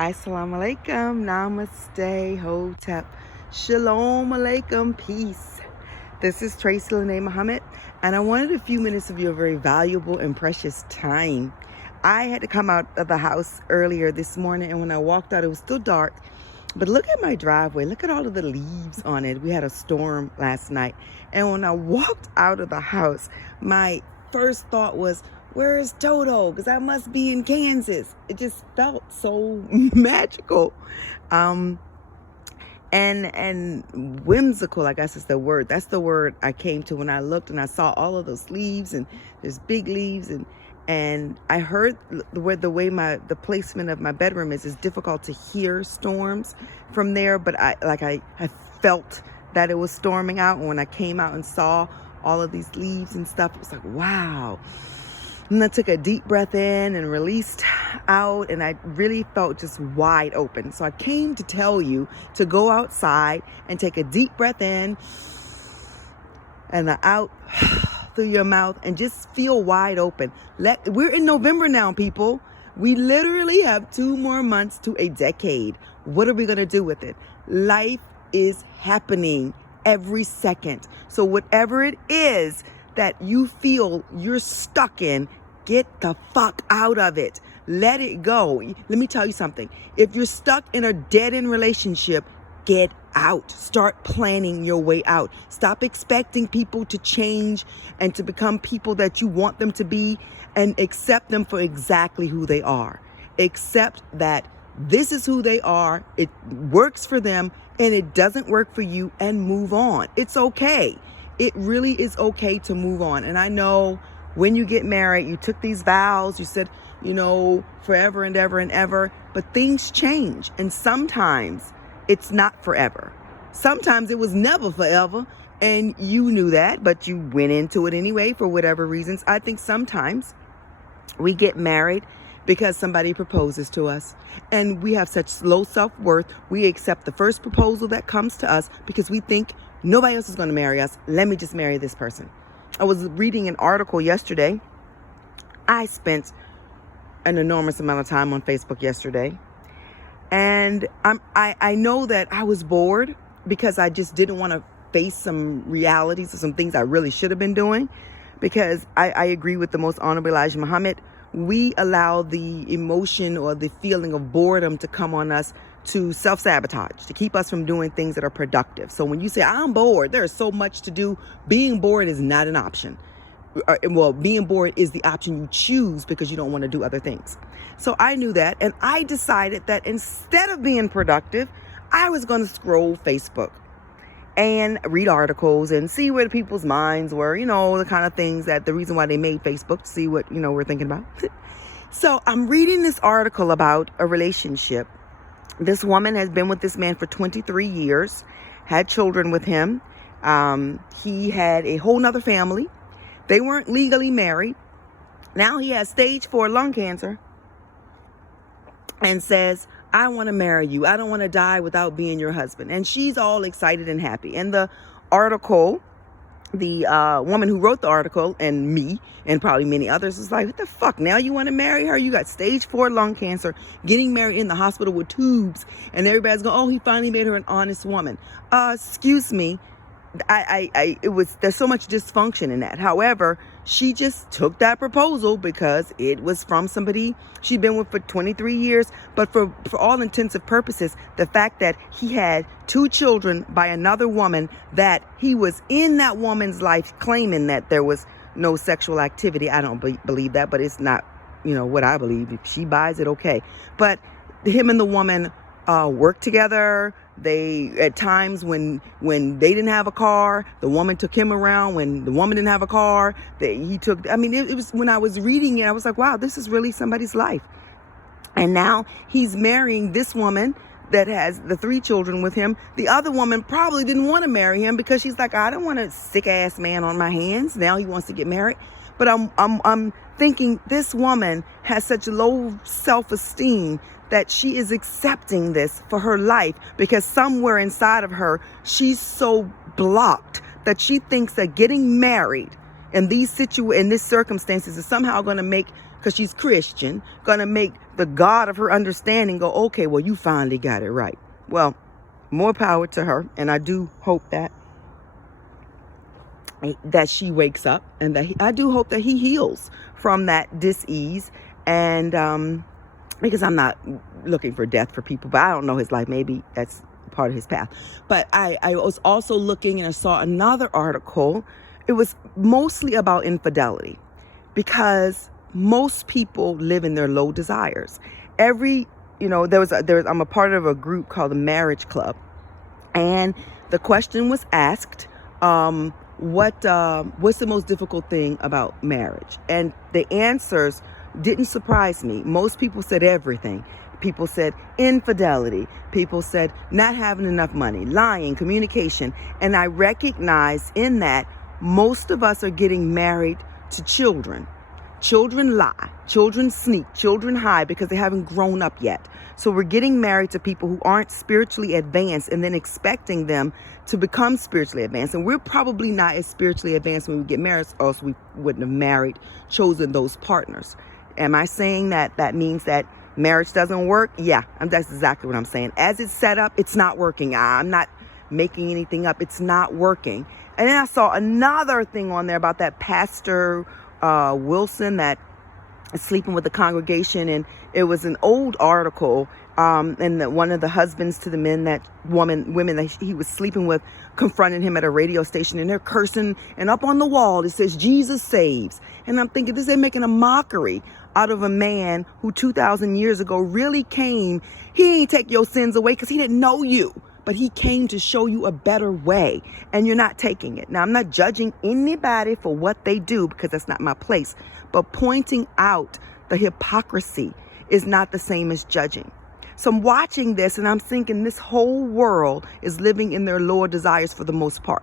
Assalamu alaikum, namaste, hotep, shalom alaikum, peace. This is Tracy Lene Muhammad, and I wanted a few minutes of your very valuable and precious time. I had to come out of the house earlier this morning, and when I walked out, it was still dark. But look at my driveway. Look at all of the leaves on it. We had a storm last night. And when I walked out of the house, my first thought was, where is Toto? Because I must be in Kansas. It just felt so magical. And whimsical, I guess is the word. That's the word I came to when I looked and I saw all of those leaves, and there's big leaves, and I heard the way the placement of my bedroom is difficult to hear storms from there, but I felt that it was storming out. And when I came out and saw all of these leaves and stuff, it was like, wow. And I took a deep breath in and released out, and I really felt just wide open. So I came to tell you to go outside and take a deep breath in and out through your mouth and just feel wide open. We're in November now, people. We literally have 2 more months to a decade. What are we going to do with it? Life is happening every second. So whatever it is that you feel you're stuck in, get the fuck out of it. Let it go. Let me tell you something. If you're stuck in a dead-end relationship, get out. Start planning your way out. Stop expecting people to change and to become people that you want them to be, and accept them for exactly who they are. Accept that this is who they are. It works for them and it doesn't work for you, and move on. It's okay. It really is okay to move on. And I know when you get married, you took these vows, you said, forever and ever and ever, but things change. And sometimes it's not forever. Sometimes it was never forever, and you knew that, but you went into it anyway for whatever reasons. I think sometimes we get married because somebody proposes to us, and we have such low self-worth. We accept the first proposal that comes to us because we think nobody else is going to marry us. Let me just marry this person. I was reading an article yesterday. I spent an enormous amount of time on Facebook yesterday, and I know that I was bored because I just didn't want to face some realities of some things I really should have been doing, because I agree with the Most Honorable Elijah Muhammad. We allow the emotion or the feeling of boredom to come on us to self-sabotage, to keep us from doing things that are productive. So when you say, I'm bored, there's so much to do, being bored is not an option. Well, being bored is the option you choose because you don't want to do other things. So I knew that, and I decided that instead of being productive, I was going to scroll Facebook and read articles and see where the people's minds were, the kind of things that the reason why they made Facebook, to see what, we're thinking about. So I'm reading this article about a relationship. This woman has been with this man for 23 years, had children with him. He had a whole nother family. They weren't legally married. Now he has stage 4 lung cancer and says, I want to marry you. I don't want to die without being your husband. And she's all excited and happy. And the article, the woman who wrote the article, and me, and probably many others, is like, what the fuck? Now you want to marry her? You got stage 4 lung cancer, getting married in the hospital with tubes. And everybody's going, oh, he finally made her an honest woman. Excuse me. There's so much dysfunction in that. However, she just took that proposal because it was from somebody she'd been with for 23 years. But for all intents and purposes, the fact that he had 2 children by another woman, that he was in that woman's life claiming that there was no sexual activity. I don't believe that, but it's not, what I believe. If she buys it, okay. But him and the woman worked together. They, at times when they didn't have a car, the woman took him around. When the woman didn't have a car, it was, when I was reading it, I was like, wow, this is really somebody's life. And now he's marrying this woman that has the 3 children with him. The other woman probably didn't want to marry him because she's like, I don't want a sick ass man on my hands. Now he wants to get married. But I'm thinking, this woman has such low self-esteem that she is accepting this for her life because somewhere inside of her, she's so blocked that she thinks that getting married in these circumstances is somehow going to make, because she's Christian, going to make the God of her understanding go, okay, well, you finally got it right. Well, more power to her. And I do hope that she wakes up, and that I do hope that he heals from that dis-ease. And because I'm not looking for death for people, but I don't know his life. Maybe that's part of his path. But I was also looking, and I saw another article. It was mostly about infidelity, because most people live in their low desires. I'm a part of a group called the Marriage Club, and the question was asked, what's the most difficult thing about marriage? And the answers didn't surprise me. Most people said everything. People said infidelity. People said not having enough money, lying, communication. And I recognize in that most of us are getting married to children. Children lie, children sneak, children hide because they haven't grown up yet. So we're getting married to people who aren't spiritually advanced, and then expecting them to become spiritually advanced. And we're probably not as spiritually advanced when we get married, or else we wouldn't have chosen those partners. Am I saying that means that marriage doesn't work? Yeah, that's exactly what I'm saying. As it's set up, it's not working. I'm not making anything up. It's not working. And then I saw another thing on there about that Pastor Wilson that is sleeping with the congregation, and it was an old article, and one of the husbands to the women that he was sleeping with confronted him at a radio station, and they're cursing, and up on the wall it says Jesus saves. And I'm thinking, they're making a mockery out of a man who 2,000 years ago really came. He ain't take your sins away because he didn't know you, but he came to show you a better way, and you're not taking it. Now, I'm not judging anybody for what they do, because that's not my place, but pointing out the hypocrisy is not the same as judging. So I'm watching this, and I'm thinking this whole world is living in their lower desires for the most part.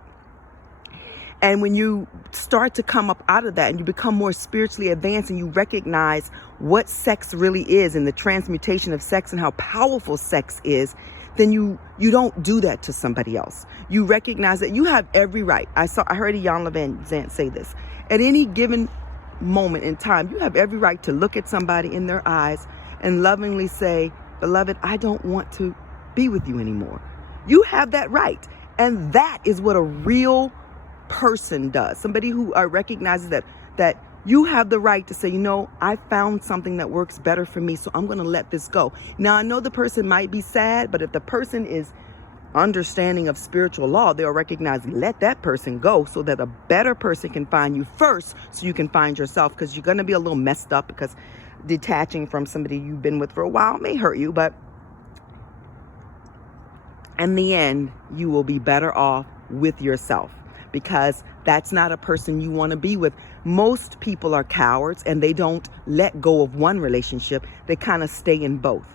And when you start to come up out of that, and you become more spiritually advanced, and you recognize what sex really is, and the transmutation of sex, and how powerful sex is, then you don't do that to somebody else. You recognize that you have every right. I heard Iyanla Vanzant say this. At any given moment in time, you have every right to look at somebody in their eyes and lovingly say, beloved, I don't want to be with you anymore. You have that right. And that is what a real person does. Somebody who recognizes that you have the right to say, I found something that works better for me, so I'm going to let this go. Now, I know the person might be sad, but if the person is understanding of spiritual law, they'll recognize, let that person go so that a better person can find you first, so you can find yourself, because you're going to be a little messed up, because detaching from somebody you've been with for a while may hurt you, but in the end, you will be better off with yourself, because that's not a person you want to be with. Most people are cowards, and they don't let go of one relationship. They kind of stay in both.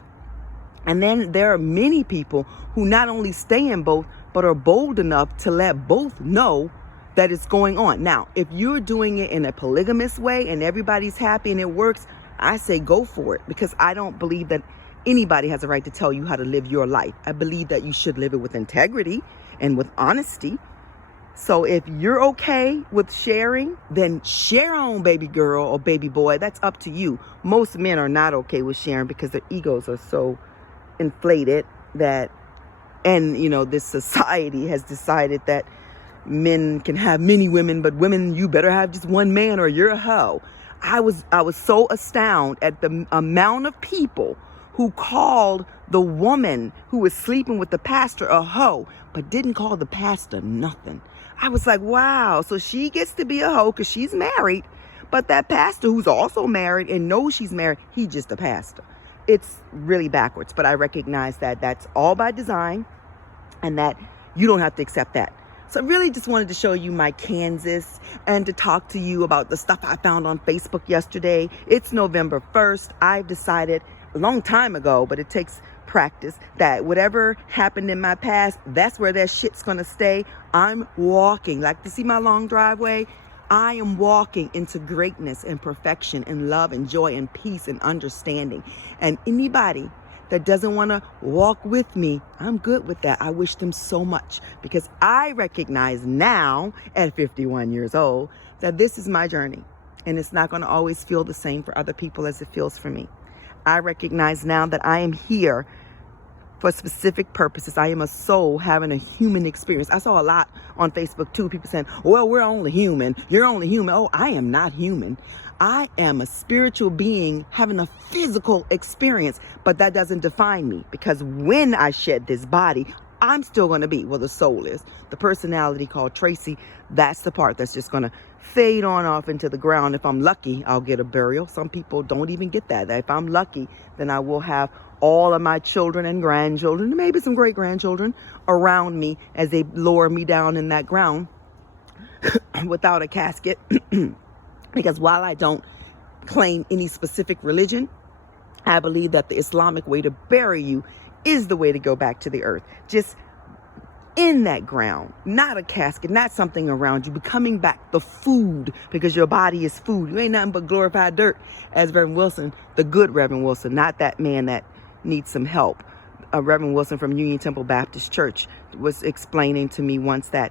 And then there are many people who not only stay in both, but are bold enough to let both know that it's going on. Now, if you're doing it in a polygamous way and everybody's happy and it works, I say go for it, because I don't believe that anybody has a right to tell you how to live your life. I believe that you should live it with integrity and with honesty. So if you're okay with sharing, then share on, baby girl or baby boy. That's up to you. Most men are not okay with sharing because their egos are so inflated and this society has decided that men can have many women, but women, you better have just one man or you're a hoe. I was so astounded at the amount of people who called the woman who was sleeping with the pastor a hoe, but didn't call the pastor nothing. I was like, wow, so she gets to be a hoe because she's married, but that pastor who's also married and knows she's married, he's just a pastor. It's really backwards, but I recognize that that's all by design and that you don't have to accept that. So I really just wanted to show you my Kansas and to talk to you about the stuff I found on Facebook yesterday. It's November 1st. I've decided a long time ago, but it takes practice, that whatever happened in my past, that's where that shit's gonna stay. I'm walking, like, to see my long driveway, I am walking into greatness and perfection and love and joy and peace and understanding. And anybody that doesn't want to walk with me, I'm good with that. I wish them so much, because I recognize now at 51 years old that this is my journey, and it's not going to always feel the same for other people as it feels for me. I recognize now that I am here for specific purposes. I am a soul having a human experience. I saw a lot on Facebook too, people saying, well, we're only human. You're only human. Oh, I am not human. I am a spiritual being having a physical experience, but that doesn't define me, because when I shed this body, I'm still going to be, well, the soul is. The personality called Tracy, that's the part that's just going to fade on off into the ground. If I'm lucky, I'll get a burial. Some people don't even get that. If I'm lucky, then I will have all of my children and grandchildren, and maybe some great-grandchildren around me as they lower me down in that ground without a casket. Because while I don't claim any specific religion, I believe that the Islamic way to bury you is the way to go back to the earth. Just in that ground, not a casket, not something around you, becoming back the food, because your body is food. You ain't nothing but glorified dirt, as Reverend Wilson, the good Reverend Wilson, not that man that needs some help. Reverend Wilson from Union Temple Baptist Church was explaining to me once that